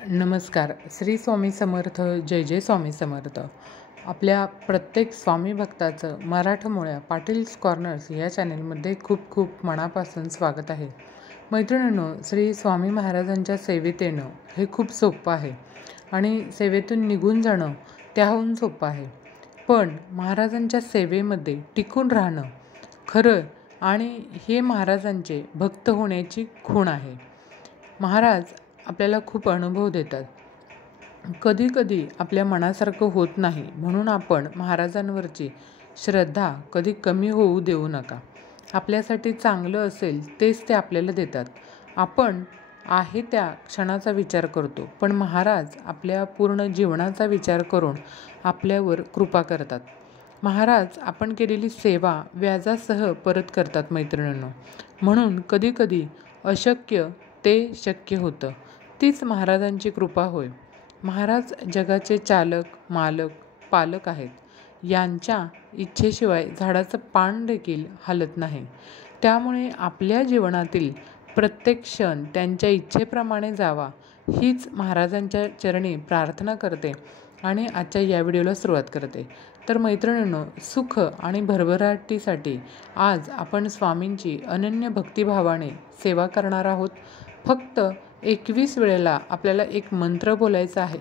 नमस्कार. श्री स्वामी समर्थ. जय जय स्वामी समर्थ. आपल्या प्रत्येक स्वामी भक्ताचं मराठमोळ्या पाटील्स कॉर्नर्स या चॅनेलमध्ये खूप खूप मनापासून स्वागत आहे. मैत्रिणींनो, श्री स्वामी महाराजांच्या सेवेत येणं हे खूप सोपं आहे आणि सेवेतून निघून जाणं त्याहून सोपं आहे. पण महाराजांच्या सेवेमध्ये टिकून राहणं खरं आणि हे महाराजांचे भक्त होण्याची खूण आहे. महाराज आपल्याला खूप अनुभव देतात. कधी कधी आपल्या मनासारखं होत नाही, म्हणून आपण महाराजांवरची श्रद्धा कधी कमी होऊ देऊ नका. आपल्यासाठी चांगलं असेल तेच ते आपल्याला देतात. आपण आहे त्या क्षणाचा विचार करतो, पण महाराज आपल्या पूर्ण जीवनाचा विचार करून आपल्यावर कृपा करतात. महाराज आपण केलेली सेवा व्याजासह परत करतात मैत्रिणींनो. म्हणून कधी कधी अशक्य ते शक्य होतं. तीच महाराजांची कृपा होय. महाराज जगाचे चालक, मालक, पालक आहेत. यांच्या इच्छेशिवाय झाडाचं पान देखील हलत नाही. त्यामुळे आपल्या जीवनातील प्रत्येक क्षण त्यांच्या इच्छेप्रमाणे जावा हीच महाराजांच्या चरणी प्रार्थना करते आणि आजच्या या व्हिडिओला सुरुवात करते. तर मैत्रिणींनो, सुख आणि भरभराटीसाठी आज आपण स्वामींची अनन्य भक्तिभावाने सेवा करणार आहोत. फक्त 21 वेळेला आपल्याला एक मंत्र बोलायचा आहे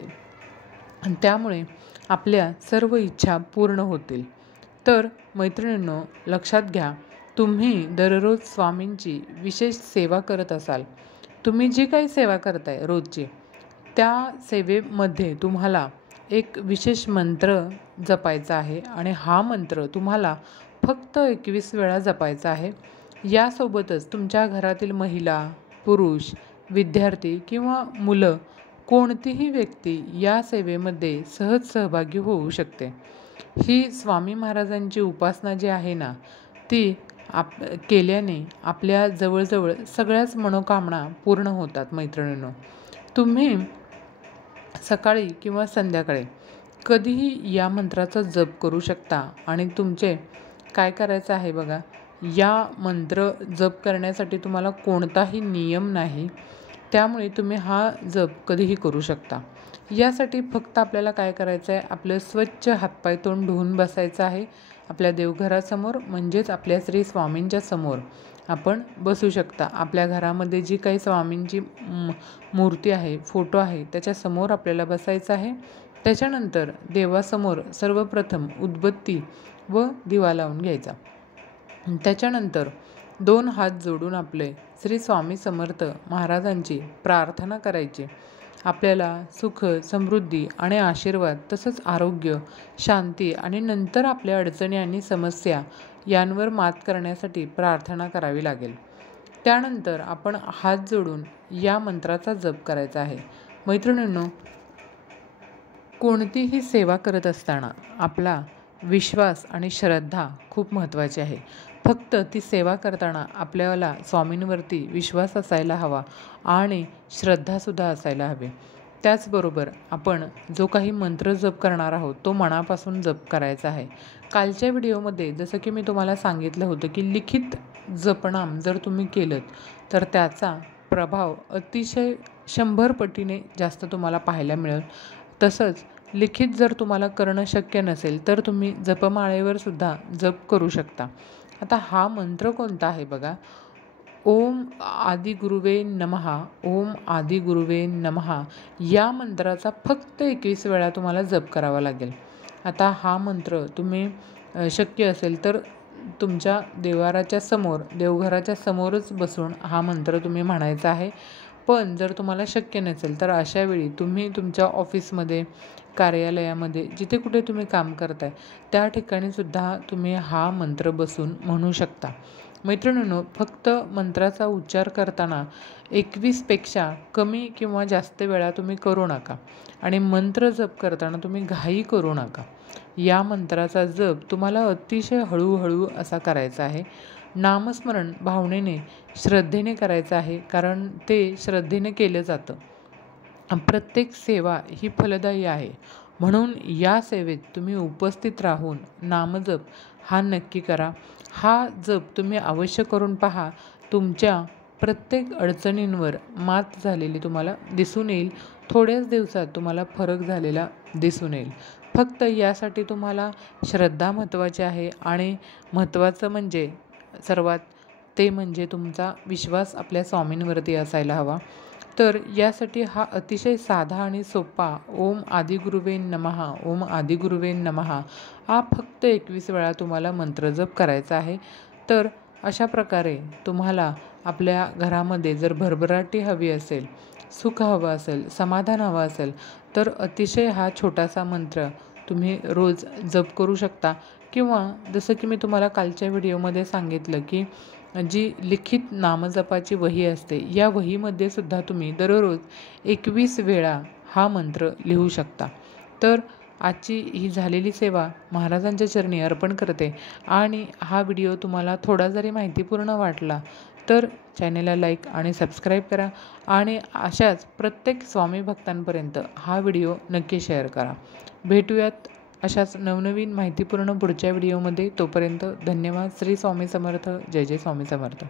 आणि त्यामुळे आपल्या सर्व इच्छा पूर्ण होतील. तर मैत्रिणींनो, लक्षात घ्या, तुम्ही दररोज स्वामींची विशेष सेवा करत असाल. तुम्ही जी काही सेवा करताय रोजची, त्या सेवेमध्ये तुम्हाला एक विशेष मंत्र जपायचा आहे आणि हा मंत्र तुम्हाला फक्त 21 वेळा जपायचा आहे. यासोबतच तुमच्या घरातील महिला, पुरुष, विद्यार्थी किंवा मुलं, कोणतीही व्यक्ती या सेवेमध्ये सहज सहभागी होऊ शकते. ही स्वामी महाराजांची उपासना जी आहे ना, ती केल्याने आपल्या जवळजवळ सगळ्याच मनोकामना पूर्ण होतात. मैत्रिणींनो, तुम्ही सकाळी किंवा संध्याकाळी कधीही या मंत्राचा जप करू शकता. आणि तुमचे काय करायचं आहे बघा, या मंत्र जप करण्यासाठी तुम्हाला कोणताही नियम नाही, त्यामुळे तुम्ही हा जप कधीही करू शकता. यासाठी फक्त आपल्याला काय करायचं आहे, आपलं स्वच्छ हातपाय तोंड धुवून बसायचं आहे. आपल्या देवघरासमोर म्हणजेच आपल्या श्री स्वामींच्या समोर आपण बसू शकता. आपल्या घरामध्ये जी काही स्वामींची मूर्ती आहे, फोटो आहे, त्याच्यासमोर आपल्याला बसायचं आहे. त्याच्यानंतर देवासमोर सर्वप्रथम उदबत्ती व दिवा लावून घ्यायचा. त्याच्यानंतर 2 हात जोडून आपले श्री स्वामी समर्थ महाराजांची प्रार्थना करायची. आपल्याला सुख, समृद्धी आणि आशीर्वाद, तसंच आरोग्य, शांती आणि नंतर आपल्या अडचणी आणि समस्या यांवर मात करण्यासाठी प्रार्थना करावी लागेल. त्यानंतर आपण हात जोडून या मंत्राचा जप करायचा आहे. मैत्रिणींनो, कोणतीही सेवा करत असताना आपला विश्वास आणि श्रद्धा खूप महत्त्वाची आहे. फक्त ती सेवा करताना आपल्याला स्वामींवरती विश्वास असायला हवा आणि श्रद्धासुद्धा असायला हवी. त्याचबरोबर आपण जो काही मंत्र जप करणार आहोत तो मनापासून जप करायचा आहे. कालच्या व्हिडिओमध्ये जसं की मी तुम्हाला सांगितलं होतं की लिखित जपनाम जर तुम्ही केलं तर त्याचा प्रभाव अतिशय 100 पटीने जास्त तुम्हाला पाहायला मिळेल. तसंच लिखित जर तुम्हाला करणं शक्य नसेल तर तुम्ही जपमाळेवर सुद्धा जप करू शकता. आता हा मंत्र कोणता आहे बघा, ओम आदि गुरुवे नमः, ओम आदि गुरुवे नमः. या मंत्राचा फक्त 21 वेळा तुम्हाला जप करावा लागेल. आता हा मंत्र तुम्ही शक्य असेल तर तुमच्या देवाराच्या समोर, देवघराच्या समोरच बसून हा मंत्र तुम्ही म्हणायचा आहे. पण जर तुम्हाला शक्य नसेल तर अशा वेळी तुम्ही तुमच्या ऑफिसमध्ये, कार्यालयामध्ये, जिथे कुठे तुम्ही काम करताय त्या ठिकाणी सुद्धा तुम्ही हा मंत्र बसून म्हणू शकता. मैत्रिणींनो, फक्त मंत्राचा उच्चार करताना 21पेक्षा कमी किंवा जास्त वेळा तुम्ही करू नका आणि मंत्र जप करताना तुम्ही घाई करू नका. या मंत्राचा जप तुम्हाला अतिशय हळूहळू असा करायचा आहे. नामस्मरण भावनेने, श्रद्धेने करायचं आहे, कारण ते श्रद्धेने केलं जातं. प्रत्येक सेवा ही फलदायी आहे, म्हणून या सेवेत तुम्ही उपस्थित राहून नामजप हा नक्की करा. हा जप तुम्ही अवश्य करून पहा. तुमच्या प्रत्येक अडचणींवर मात झालेली तुम्हाला दिसून येईल. थोड्याच दिवसात तुम्हाला फरक झालेला दिसून येईल. फक्त यासाठी तुम्हाला श्रद्धा महत्त्वाची आहे आणि महत्त्वाचं म्हणजे सर्वात ते म्हणजे तुमचा विश्वास आपल्या स्वामींवरती असायला हवा. तर यासाठी हा अतिशय साधा आणि सोपा ओम आदिगुरुवेन नमः, ओम आदिगुरुवेन नमः हा फक्त 21 वेळा तुम्हाला मंत्रजप करायचा आहे. तर अशा प्रकारे तुम्हाला आपल्या घरामध्ये जर भरभराटी हवी असेल, सुख हवं असेल, समाधान हवं असेल, तर अतिशय हा छोटासा मंत्र तुम्ही रोज जप करू शकता. किंवा जसं की मी तुम्हाला कालच्या व्हिडिओमध्ये सांगितलं की जी लिखित नामजपाची वही असते, या वहीमध्ये सुद्धा तुम्ही दररोज 21 वेळा हा मंत्र लिहू शकता. तर आजची ही झालेली सेवा महाराजांच्या चरणी अर्पण करते आणि हा व्हिडिओ तुम्हाला थोडा जरी माहितीपूर्ण वाटला तर चॅनेलला लाईक आणि सबस्क्राईब करा आणि अशाच प्रत्येक स्वामी भक्तांपर्यंत हा व्हिडिओ नक्की शेअर करा. भेटूयात अशाच नवनवीन माहितीपूर्ण पुढच्या व्हिडिओमध्ये. तोपर्यंत धन्यवाद. श्री स्वामी समर्थ. जय जय स्वामी समर्थ.